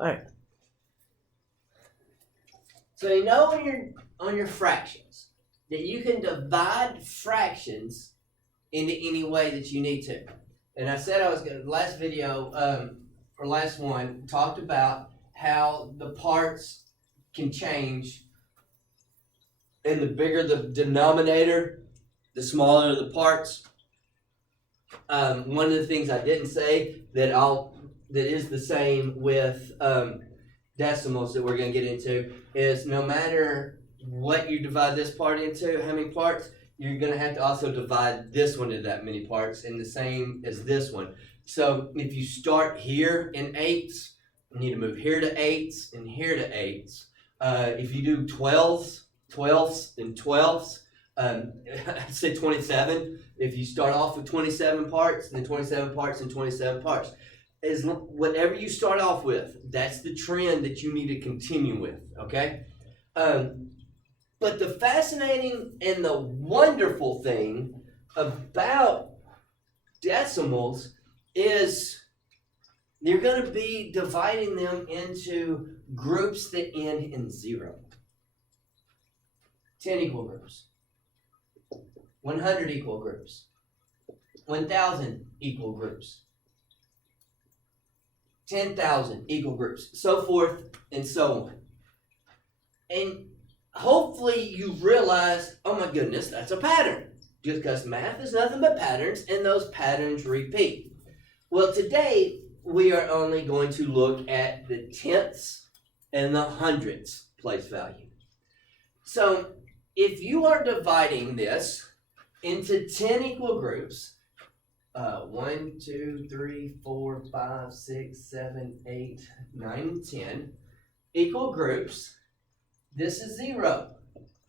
All right. So you know when you're on your fractions that you can divide fractions into any way that you need to. And I said I was going to, last video, or last one, talked about how the parts can change. And the bigger the denominator, the smaller the parts. One of the things I didn't say that is the same with decimals that we're going to get into is no matter what you divide this part into, how many parts, you're going to have to also divide this one into that many parts, and the same as this one. So if you start here in eighths, you need to move here to eighths and here to eighths. If you do twelfths, and twelfths, I say 27. If you start off with 27 parts, then 27 parts and 27 parts. Whatever you start off with, that's the trend that you need to continue with, okay? But the fascinating and the wonderful thing about decimals is you're going to be dividing them into groups that end in 0. 10 equal groups. 100 equal groups. 1,000 equal groups. 10,000 equal groups. So forth and so on. And hopefully you realize, oh my goodness, that's a pattern. Just because math is nothing but patterns, and those patterns repeat. Well, today we are only going to look at the tenths and the hundredths place value. So if you are dividing this into 10 equal groups, 1, 2, 3, 4, 5, 6, 7, 8, 9, 10 equal groups, this is 0,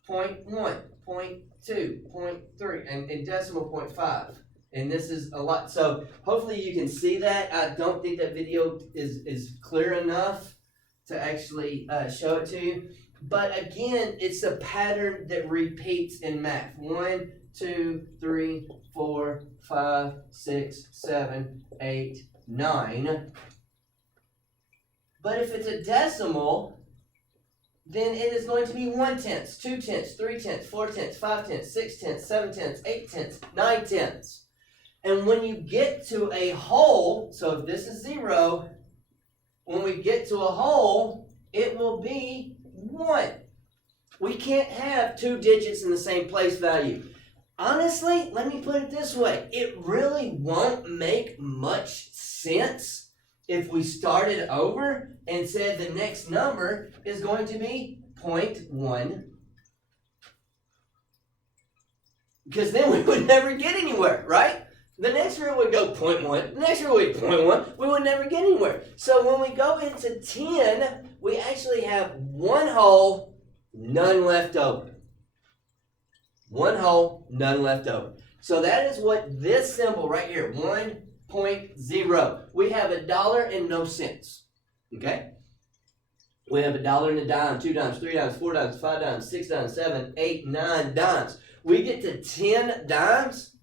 0.1, 0.2, 0.3, and decimal 0.5. And this is a lot. So hopefully you can see that. I don't think that video is clear enough to actually show it to you. But again, it's a pattern that repeats in math. 1, 2, 3, 4, 5, 6, 7, 8, 9. But if it's a decimal, then it is going to be 1/10, 2/10, 3/10, 4/10, 5/10, 6/10, 7/10, 8/10, 9/10. And when you get to a whole, so if this is 0, when we get to a whole, it will be 1. We can't have 2 digits in the same place value. Honestly, let me put it this way. It really won't make much sense if we started over and said the next number is going to be 0.1. Because then we would never get anywhere, right? The next row would go 0.1. The next row would be 0.1. We would never get anywhere. So when we go into 10, we actually have 1 whole, none left over. 1 whole, none left over. So that is what this symbol right here, 1.0. We have $1 and no cents. Okay? We have $1 and a dime, 2 dimes, 3 dimes, 4 dimes, 5 dimes, 6 dimes, 7, 8, 9 dimes. We get to 10 dimes.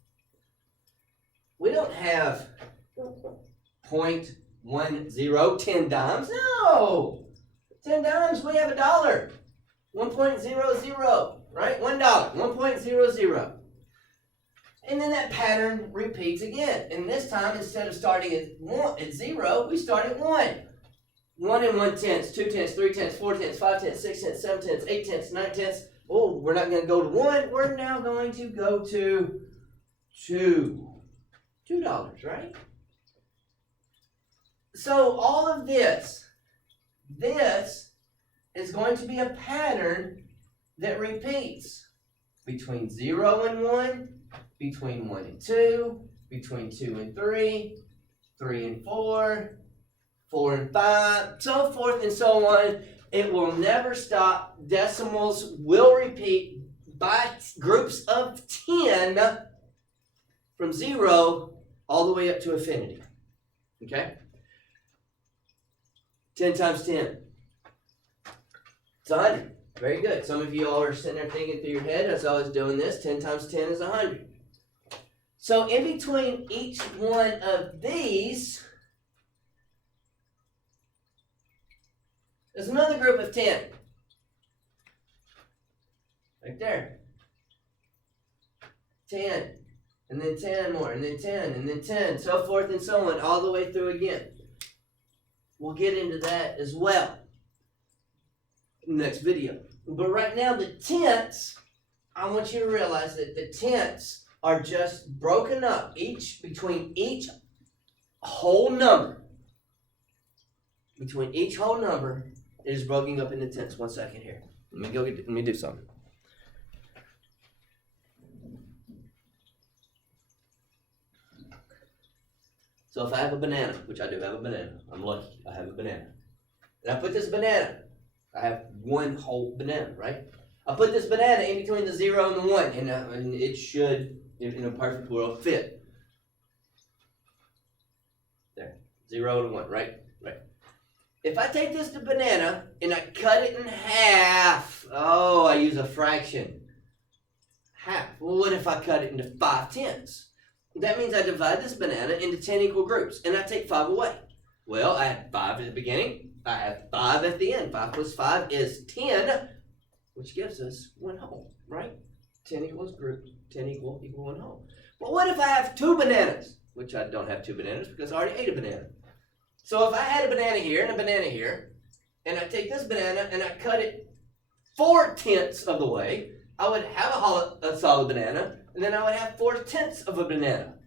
We don't have 0.10, 10 dimes. No! 10 dimes, we have $1. 1.00, right? $1, 1.00. And then that pattern repeats again. And this time, instead of starting at 0, we start at 1. 1 and 1/10, 2/10, 3/10, 4/10, 5/10, 6/10, 7/10, 8/10, 9/10. Oh, we're not going to go to 1. We're now going to go to 2. $2, right? So all of this is going to be a pattern that repeats between 0 and 1, between 1 and 2, between 2 and 3, 3 and 4, 4 and 5, so forth and so on. It will never stop. Decimals will repeat by groups of 10 from 0 all the way up to infinity. Okay? 10 times 10. It's 100. Very good. Some of you all are sitting there thinking through your head, as I was doing this, 10 times 10 is 100. So in between each one of these, There's another group of 10. Right there. 10. And then 10 more. And then 10. And then 10. So forth and so on. All the way through again. We'll get into that as well in the next video. But right now, the tenths, I want you to realize that the tenths are just broken up between each whole number. Between each whole number, it is broken up into tenths. 1 second here. Let me do something. So if I have a banana, which I do have a banana, I'm lucky, I have a banana. And I put this banana, I have one whole banana, right? I put this banana in between the 0 and the 1, and it should, in a perfect world, fit. There, 0 and 1, right? Right. If I take this banana and I cut it in half, I use a fraction. Half. Well, what if I cut it into 5/10? That means I divide this banana into 10 equal groups, and I take 5 away. Well, I had 5 at the beginning, I have 5 at the end. 5 plus 5 is 10, which gives us 1 whole, right? 10 equals group, 10 equal 1 whole. But what if I have 2 bananas? Which I don't have 2 bananas because I already ate a banana. So if I had a banana here and a banana here, and I take this banana and I cut it 4/10 of the way, I would have a solid banana, and then I would have 4/10 of a banana.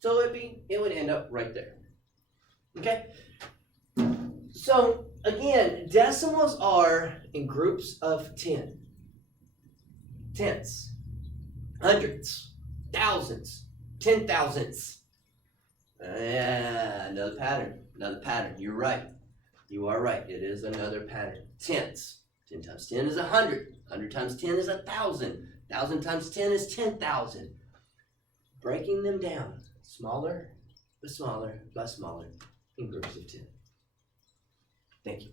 So it would end up right there. Okay? So again, decimals are in groups of 10. Tenths, hundreds, thousands, 10,000ths. Another pattern. You're right. You are right. It is another pattern. Tenths. 10 times 10 is 100. 100 times 10 is 1,000. 1,000 times 10 is 10,000. Breaking them down, smaller by smaller by smaller in groups of 10. Thank you.